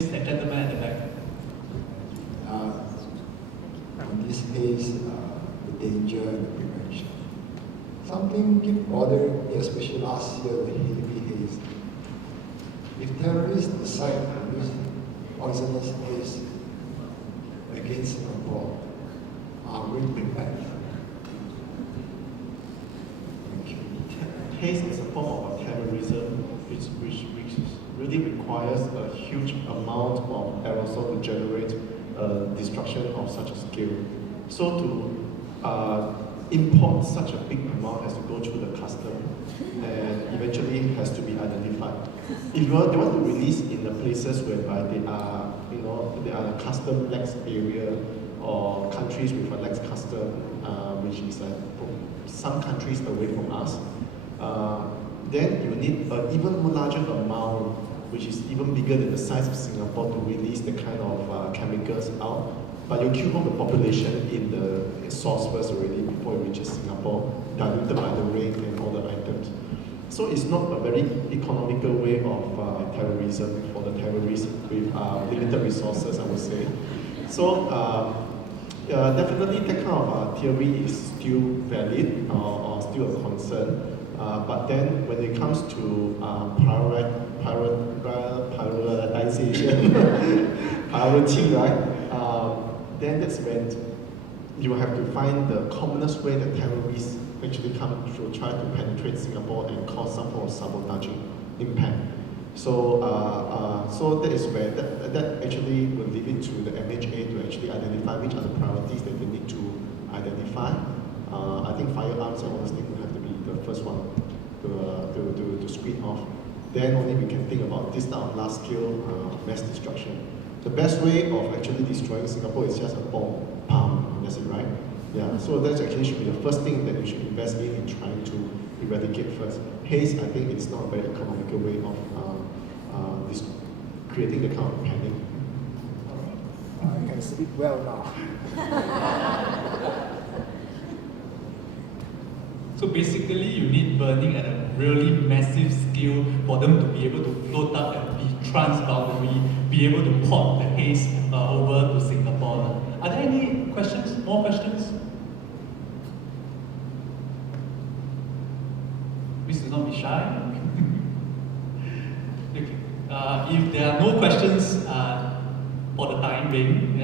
The gentleman at the back. On this case, the danger and the prevention. Something keep bothering me, especially last year, the heavy haze. If terrorists decide to use poisonous haze against Singapore, are we prepared? Thank you. Haze is a form of terrorism which really requires a huge amount of aerosol to generate destruction of such a scale. So to import such a big amount has to go through the custom and eventually has to be identified. If they want to release in the places whereby they are a custom lax area or countries with a lax custom, which is some countries away from us, then you need an even larger amount, which is even bigger than the size of Singapore, to release the kind of chemicals out. But you kill off the population in the source first already before it reaches Singapore, diluted by the rain and all the items. So it's not a very economical way of terrorism for the terrorists with limited resources, I would say. So definitely that kind of theory is still valid or still a concern. But then when it comes to prioritization, priority, right? Then that's when you have to find the commonest way that terrorists actually come to try to penetrate Singapore and cause some form of sabotaging impact. So, so that is where that actually will lead it to the MHA to actually identify which are the priorities that they need to identify. I think firearms and all those things will have to be the first one to screen off. Then only we can think about this type of large-scale mass destruction. The best way of actually destroying Singapore is just a bomb, palm, that's it, right? Yeah, so that actually should be the first thing that you should invest in trying to eradicate first. Haze, I think it's not a very economical way of creating the kind of panic. I can sleep well now. So basically, you need burning at a really massive scale for them to be able to float up and be transboundary, be able to port the haze over to Singapore. Are there any questions? More questions? Please do not be shy. Okay. If there are no questions for the time being,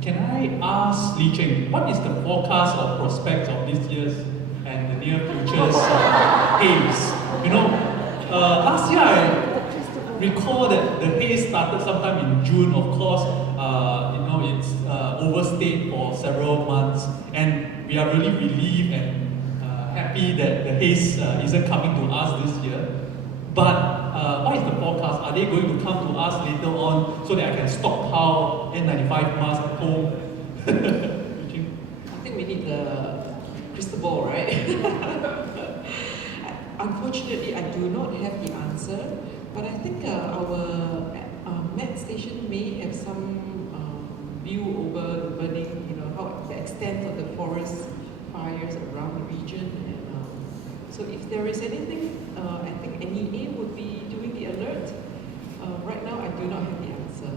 can I ask Lee Cheng, what is the forecast or prospects of this year's and the near future's haze? Last year I recall that the haze started sometime in June. Of course, it's overstayed for several months, and we are really relieved and happy that the haze isn't coming to us this year. But what is the forecast? Are they going to come to us later on so that I can stockpile N95 masks at home? I think we need the crystal ball, right? Unfortunately, I do not have the answer, but I think our Met station may have some view over the burning, how the extent of the forest fires around the region. So if there is anything, I think NEA would be doing the alert. Right now, I do not have the answer.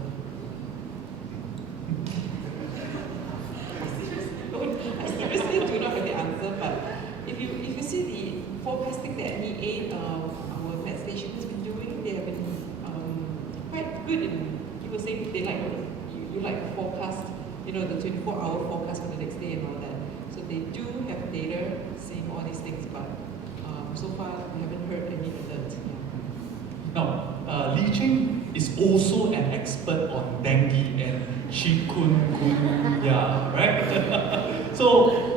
I seriously do not have the answer, but if you see the forecasting that NEA, our Met station has been doing, they have been quite good in, you were saying they like, you like the forecast, the 24-hour forecast for the next day and all that. So they do have data saying all these things, but so far, we haven't heard any alert. Now, Lee Cheng is also an expert on dengue and chikungunya, right? So,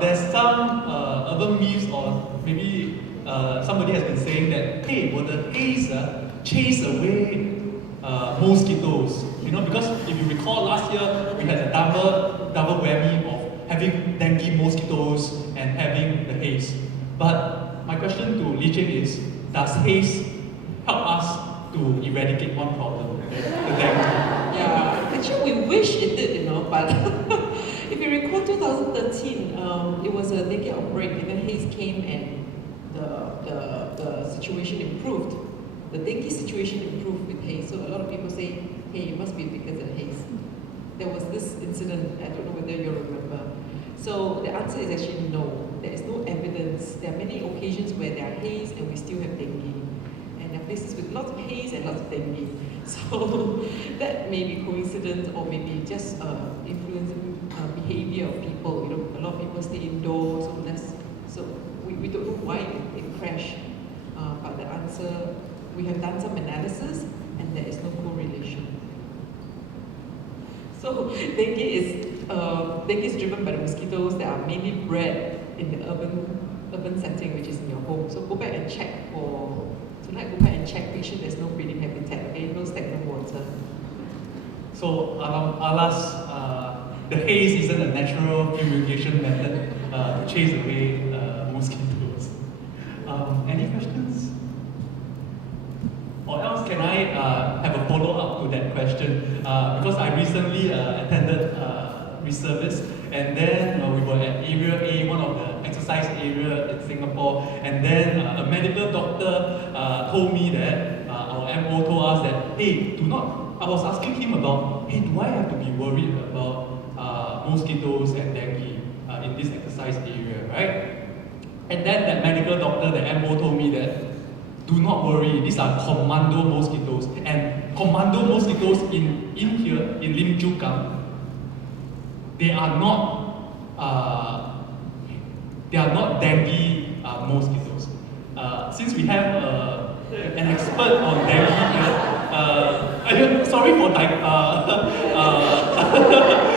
there's some urban myths, or maybe somebody has been saying that, hey, will the haze chase away mosquitoes? Because if you recall last year, we had a double whammy of having dengue mosquitoes and having the haze. But my question to Lee Cheng is, does haze help us to eradicate one problem, the dengue? Yeah, actually we wish it did, but if you recall 2013, it was a dengue outbreak and then haze came and the situation improved. the dengue situation improved with haze. So a lot of people say, hey, it must be because of haze. There was this incident, I don't know whether you remember. So the answer is actually no. There is no evidence. There are many occasions where there are haze and we still have dengue. And there are places with lots of haze and lots of dengue. So that may be coincidence or maybe just influencing behavior of people. You know, a lot of people stay indoors, so we don't know why it crashed. But the answer, we have done some analysis and there is no correlation. So dengue is driven by the mosquitoes that are mainly bred in the urban setting, which is in your home. So go back and check tonight go back and check, make sure there's no breeding habitat, okay? No stagnant water. So, alas, the haze isn't a natural fumigation method to chase away mosquitoes. Any questions? Or else can I have a follow-up to that question? Because I recently attended reservice, and then we were at Area A, one of the exercise area in Singapore, and then a medical doctor told me that, our MO told us that, hey, I was asking him about, hey, do I have to be worried about mosquitoes and dengue in this exercise area, right? And then that medical doctor, the MO, told me that, do not worry, these are commando mosquitoes. And commando mosquitoes in here, in Lim Chu Kang, they are not dengue mosquitoes. Since we have an expert on dengue here, sorry for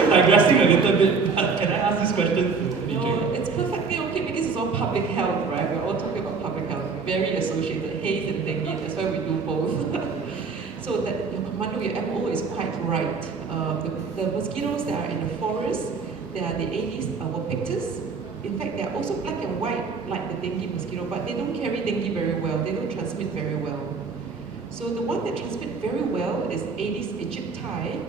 digressing a little bit, but can I ask this question to DJ? No, it's perfectly okay because it's all public health, right? We're all talking about public health, very associated, haze and dengue, that's why we do both. So that your commando, your MO is quite right. The mosquitoes that are in the forest, they are the Aedes albopictus. In fact, they are also black and white like the dengue mosquito, but they don't carry dengue very well. They don't transmit very well. So the one that transmit very well is Aedes aegypti.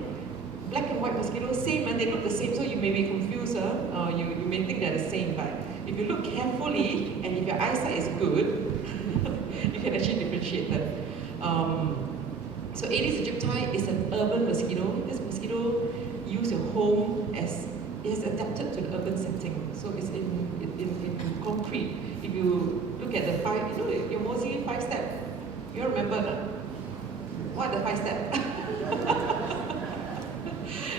Black and white mosquitoes, same, and they look the same, so you may be confused. You may think they're the same, but if you look carefully and if your eyesight is good, you can actually differentiate them. So Aedes aegypti is an urban mosquito. This mosquito uses your home as it is adapted to the urban setting. So it's in concrete. If you look at the your Moseley 5-step, you remember what are the 5 steps?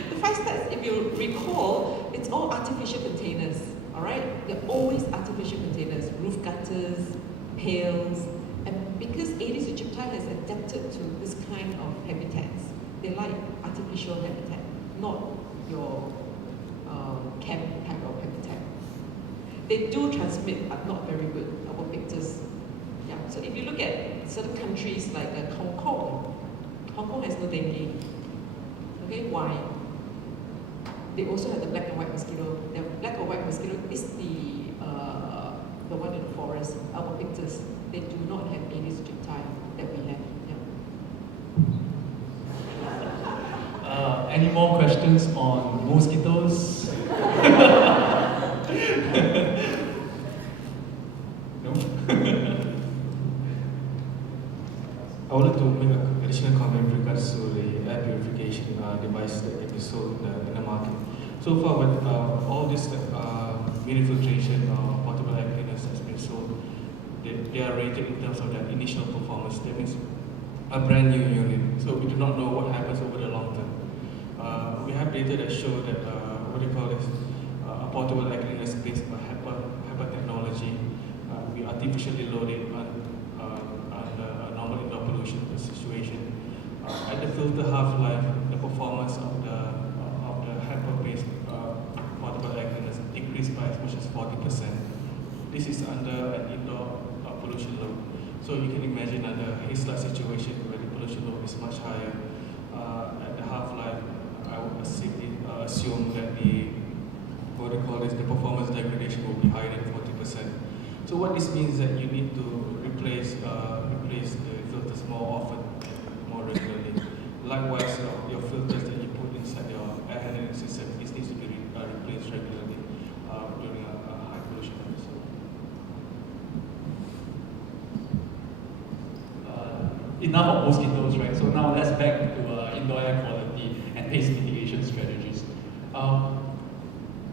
The 5 steps, if you recall, it's all artificial containers. All right, they're always artificial containers, roof gutters, pails. And because Aedes aegypti has adapted to this kind of habitats, they like artificial habitat, not your camp type of habitat. They do transmit, but not very good, albopictus. Yeah. So if you look at certain countries like Hong Kong has no dengue. Okay, why? They also have the black and white mosquito. The black and white mosquito is the one in the forest, albopictus. They do not have Aedes aegypti that we have. Yeah. Any more questions on mosquitoes? No? I would like to make an additional comment with regards to the air purification device that we sold in the market. So far, with all this mini filtration portable air cleaners that's been sold, they are rated in terms of their initial performance. That means a brand new unit. So we do not know what happens over the long term. We have data that show that a portable air cleaner is based on HEPA technology. We artificially load it on a normal indoor pollution situation. At the filter half-life, the performance of the HEPA-based portable air cleaners decreased by as much as 40%. This is under an indoor pollution load. So you can imagine under a haze-like situation where the pollution load is much higher. At the half-life, I would assume that the performance degradation will be higher than 40%. So what this means is that you need to replace the filters more often, more regularly. Likewise, your filters that you put inside your air handling system, it needs to be replaced regularly during a high pollution episode. enough of mosquitoes, right? So now let's back to indoor air quality and haze mitigation strategies.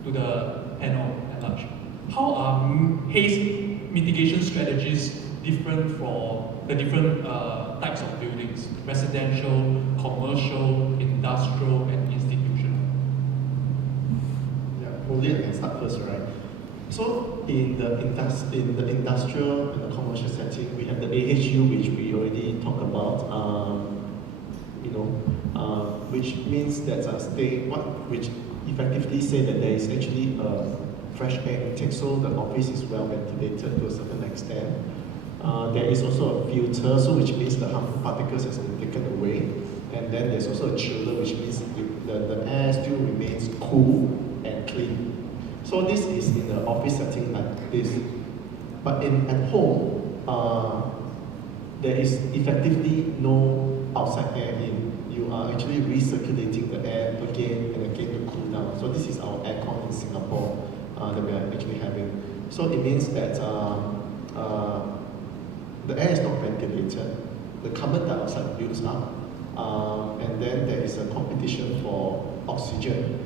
To the panel at large, how are haze mitigation strategies different for the different types of buildings, residential, commercial, industrial, and institutional? Yeah, probably I can start first, right? So in the industrial and the commercial setting, we have the AHU, which we already talked about. Which means that which effectively say that there is actually fresh air intake, so the office is well ventilated to a certain extent. There is also a filter, so which means the harmful particles has been taken away. And then there's also a chiller, which means the air still remains cool and clean. So this is in the office setting like this. But at home, there is effectively no outside air in. You are actually recirculating the air again and again to cool down. So this is our aircon in Singapore that we are actually having. So it means that the air is not ventilated, the carbon dioxide builds up, and then there is a competition for oxygen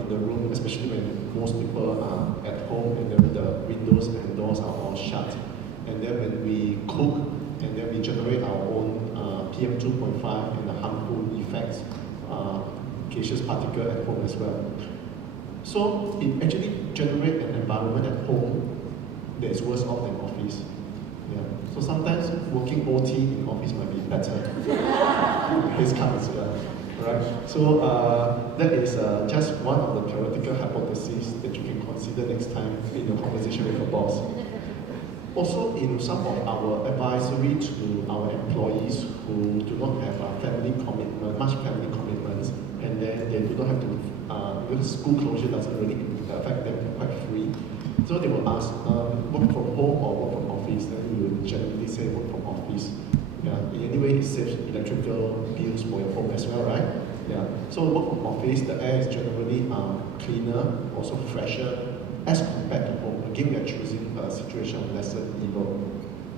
in the room, especially when most people are at home and then the windows and doors are all shut. And then when we cook, and then we generate our own PM 2.5 and the harmful effects, gaseous particle at home as well. So it actually generates an environment at home that is worse off than office. Yeah. So sometimes working OT in office might be better. His comes, right? So that is just one of the theoretical hypotheses that you can consider next time in your conversation with your boss. Also, in some of our advisory to our employees who do not have much family commitments, and then they do not have to, because school closure doesn't really affect them quite free. So they will ask, work from home or work from office? Then we will generally say work from office. Yeah. In any way, it saves electrical bills for your home as well, right? Yeah. So work from office, the air is generally cleaner, also fresher, as compared to home. Again, we are choosing a situation of lesser evil.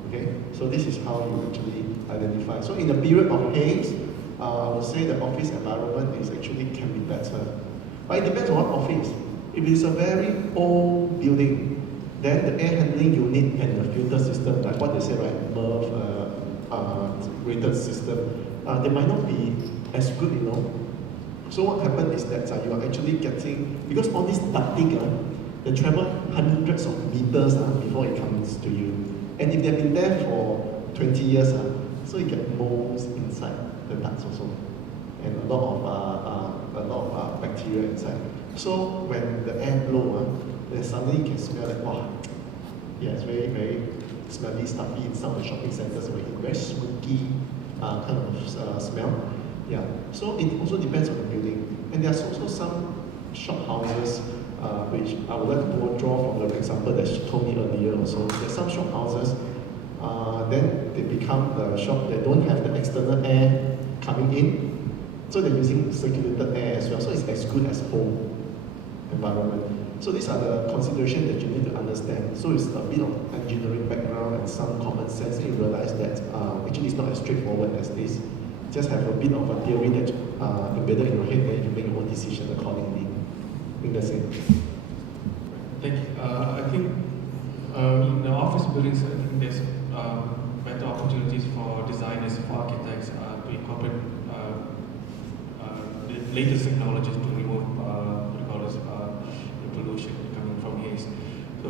Okay? So this is how you actually identify. So in the period of haze, I would say the office environment can be better. But it depends on what office. If it's a very old building, then the air handling unit and the filter system, like what they say, right, MERV rated system, they might not be as good, So what happens is that you are actually getting, because all this ducting, they travel hundreds of meters before it comes to you. And if they've been there for 20 years, so you get molds inside the ducts also. And a lot of bacteria inside. So when the air blows, then suddenly you can smell like, it's very, very smelly, stuffy in some of the shopping centers, very smoky kind of smell. Yeah. So it also depends on the building. And there's also some shop houses which I would like to draw from the example that she told me earlier also. There's some shop houses, then they become the shop, they don't have the external air coming in, so they're using circulated air as well, so it's as good as home environment. So these are the considerations that you need to understand. So it's a bit of engineering background and some common sense, and you realize that actually it's not as straightforward as this. Just have a bit of a theory that embedded in your head, then you make your own decision accordingly. I think that's it. Thank you. I think in the office buildings, I think there's better opportunities for designers, for architects to incorporate the latest technologies to remove the pollution coming from haze. So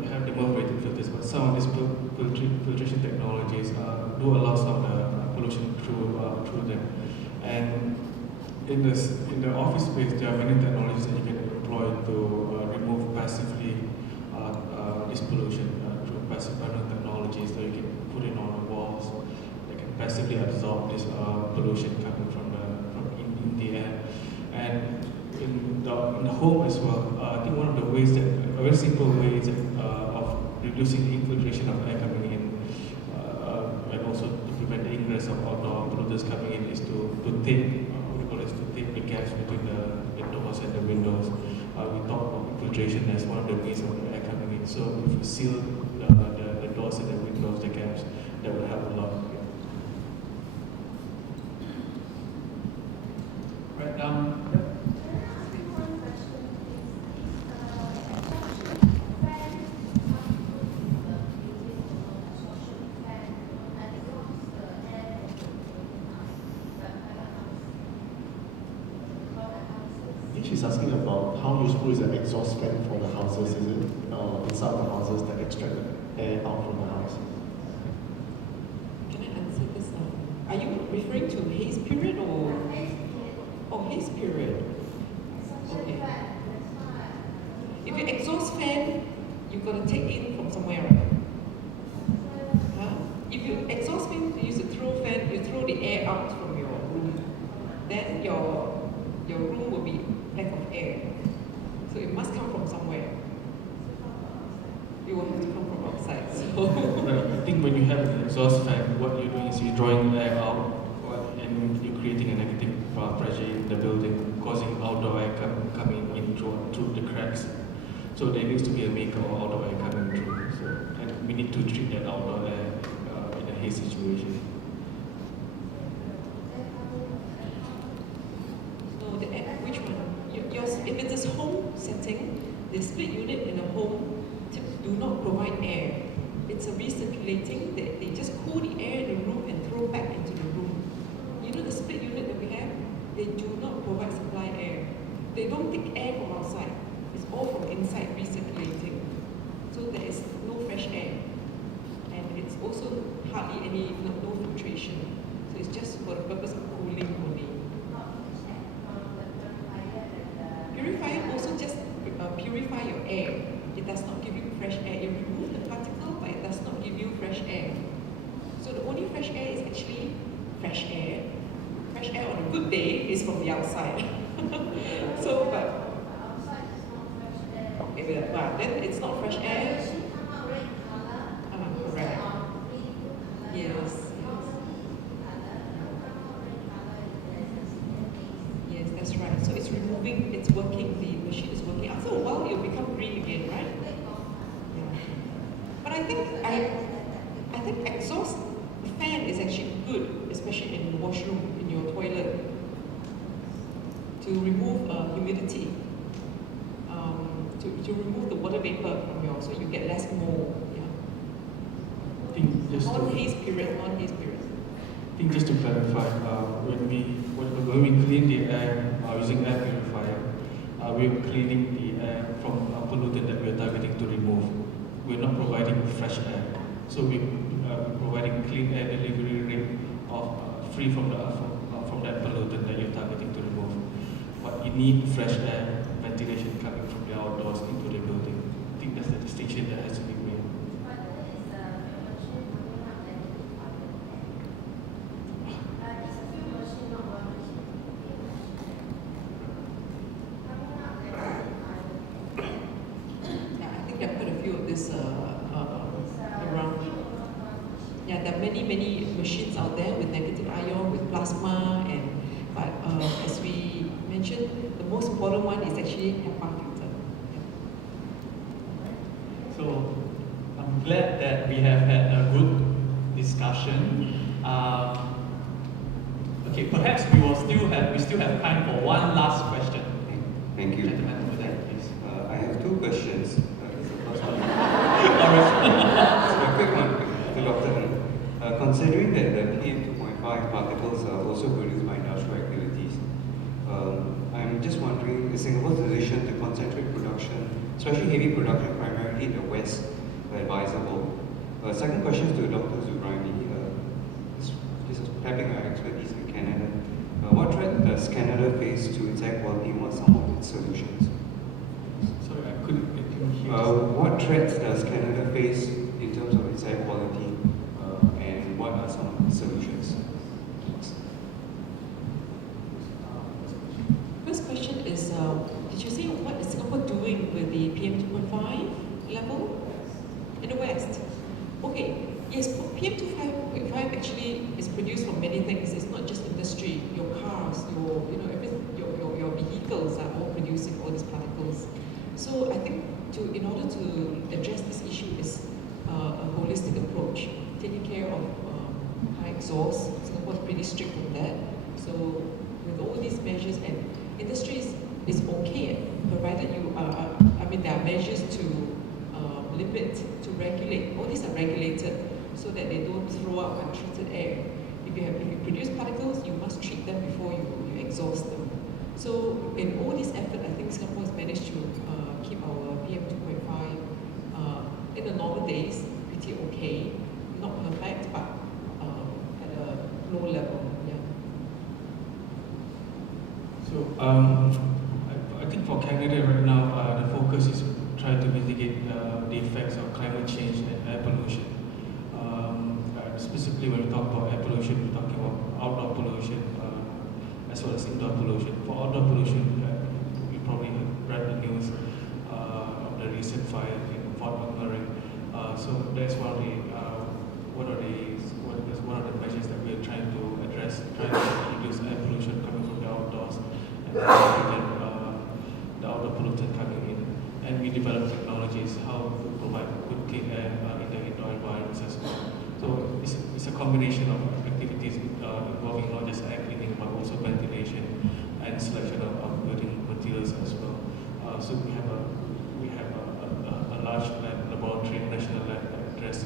we have the MERV-rated filters, but some of these filtration technologies do allow some of the pollution through them. And in the office space, there are many technologies that you can employ to remove passively this pollution through passive burner technologies that you can put in on the walls that can passively absorb this pollution coming from in the air. And in the home as well, I think one of the ways that, a very simple ways of reducing the infiltration of air coming in and also to prevent the ingress of outdoor pollutants coming in is to tape, to tape the gaps between the doors and the windows. We talk about infiltration as one of the ways of the air coming in. So if you seal the doors and the windows, the gaps, that will help a lot. she's asking about how useful is an exhaust fan for the houses, is it? Inside the houses that extract the air out from the house. Can I answer this now? Are you referring to haze period or? Oh, haze period. Okay. If you exhaust fan, you've got to take in from somewhere, right? Huh? If you exhaust fan, you use a throw fan, you throw the air out from your room. Then your room will be lack of air. So it must come from somewhere. It will have to come from outside. So Right. I think when you have an exhaust fan, what you're doing is you're drawing air out and you're creating a negative pressure in the building, causing outdoor air coming in through the cracks. So there needs to be a maker or outdoor air coming through. So, and we need to treat that outdoor air in a haze situation. no, the air, which one? If it's a home setting, the split unit in a home do not provide air. It's a recirculating. They just cool the air in the room and throw back into the room. You know the split unit that we have? They do not provide supply air. They don't take air from outside. It's all from inside recirculating. So there is no fresh air. And it's also hardly any, no filtration. So it's just for the purpose of cooling only. Purifier also just purify your air. It does not give you fresh air. It removes the particle, but it does not give you fresh air. So the only fresh air is actually fresh air. Fresh air on a good day is from the outside. So, but then it's not fresh air. Correct. Yes. Yes, that's right. So it's removing, it's working, the machine is working. After a while, it'll become green again, right? Yeah. But I think exhaust fan is actually good, especially in the washroom, in your toilet, to remove humidity, to remove the water vapor from your, so you get less mold. Yeah. I think just to, Non-haze period. I think just to clarify, when we clean the air using air purifier, we're cleaning the air from a pollutant that we're targeting to remove. We're not providing fresh air. So we're providing clean air delivery rate of free from that pollutant that you're targeting to remove. But you need fresh air ventilation coming from the outdoors into the building. I think that's the distinction that has to be made. Around. Yeah, there are many machines out there with negative ion, with plasma, but as we mentioned, the most important one is actually HEPA filter. Yeah. So I'm glad that we have had a good discussion. Okay, perhaps we still have time for one last question. Thank you. Gentlemen over there, please. I have two questions. This is the first one. Alright. So a quick one to Dr. Ng. Considering that the PM2.5 particles are also produced by industrial activities, I'm just wondering, is Singapore's decision to concentrate production, especially heavy production, primarily in the West, advisable? Second question is to Dr. Zubrani. This is tapping our expertise in Canada. What threat does Canada face to its air quality and what are some of its solutions? Sorry, I couldn't hear. What threats does Canada face in terms of its air quality and what are some of its solutions? First question is, did you say what is Singapore doing with the PM2.5 level in the West? Okay, yes, PM2.5 actually is produced from many things. It's not just industry. Your cars, your vehicles are all producing all these particles. So I think in order to address this issue is a holistic approach, taking care of high exhaust. Singapore is pretty strict on that. So with all these measures, and industry is okay, provided there are measures to limit, to regulate. All these are regulated so that they don't throw out untreated air. If you produce particles, you must treat them before you exhaust them. So in all this effort, I think Singapore has managed to keep our PM 2.5 in the normal days pretty okay, not perfect, but at a low level. Yeah. So I think for Canada right now, the focus is trying to mitigate the effects of climate change and air pollution. Specifically, when we talk about air pollution, we're talking about outdoor pollution as well as indoor pollution. For outdoor pollution, you probably read the news of the recent fire in Fort McMurray. So that's one of the measures that we are trying to address, trying to reduce air pollution coming from the outdoors and the outdoor pollutant coming in. And we develop technologies how to provide good clean air in the indoor environments as well. So it's a combination of activities involving not just air cleaning but also ventilation and selection of building materials as well. So we have a large laboratory, national lab that address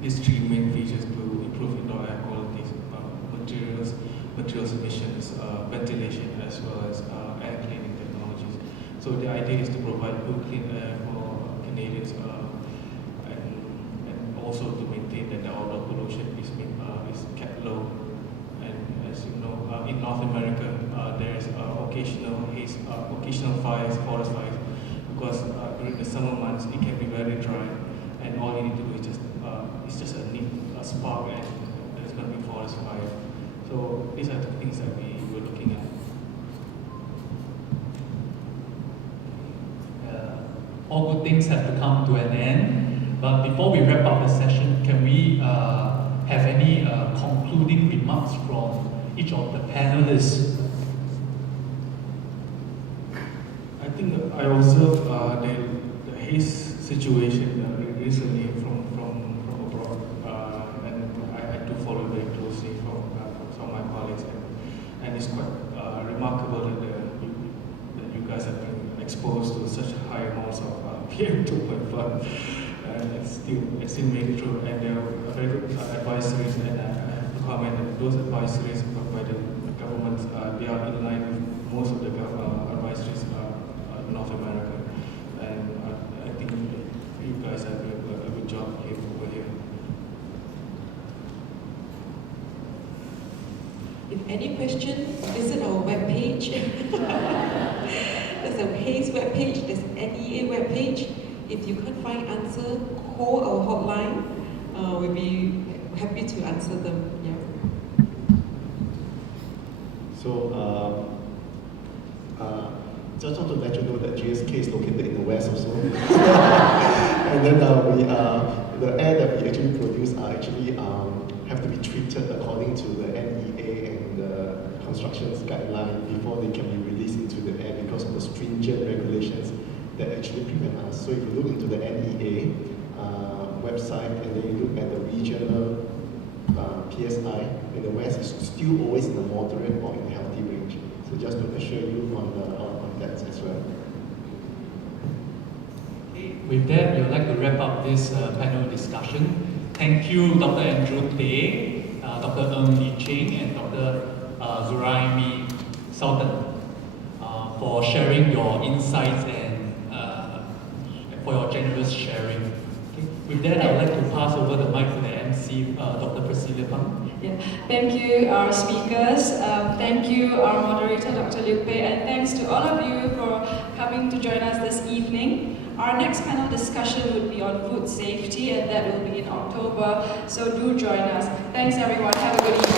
these three main features to improve indoor air quality: materials emissions, ventilation, as well as air cleaning technologies. So the idea is to provide good clean air for Canadians and also to maintain that the outdoor pollution is kept low. And as you know, in North America, there is occasional fires, forest fires, because during the summer months it can be very dry, and all you need to do is just a spark, and there's going to be forest fire. So these are the things that we were looking at. All good things have to come to an end. But before we wrap up the session, can we have any concluding remarks from each of the panelists? I think I observed the haze situation recently from abroad, and I do follow very closely from some of my colleagues, and it's quite remarkable that you guys have been exposed to such high amounts of PM 2.5, and it's still made it through. And there are very good advisories, and I have to comment that those advisories by the government, they are in line with most of the advisories in North America, and I think you guys have a good job here over here. If any question, visit our webpage. There's a HAZE webpage, there's NEA webpage. If you can't find answer, call our hotline. We'll be happy to answer them. Yeah. So, just want to let you know that GSK is located in the west also. And then the air that we actually produce are actually have to be treated according to the NEA and the construction guideline before they can be released into the air because of the stringent regulations that actually prevent us. So if you look into the NEA website and then you look at the regional PSI, in the west is still always in the moderate or in the healthy range. So just to assure you on that as well. With that, we'd like to wrap up this panel discussion. Thank you, Dr. Andrew Tay, Dr. Ng Li Ching, and Dr. Zuraimi Sultan for sharing your insights and for your generous sharing. Okay. With that, I'd like to pass over the mic to the MC, Dr. Priscilla Pang. Yeah. Thank you, our speakers. Thank you, our moderator, Dr. Liu Pei, and thanks to all of you for coming to join us this evening. Our next panel discussion would be on food safety, and that will be in October, so do join us. Thanks everyone, have a good evening.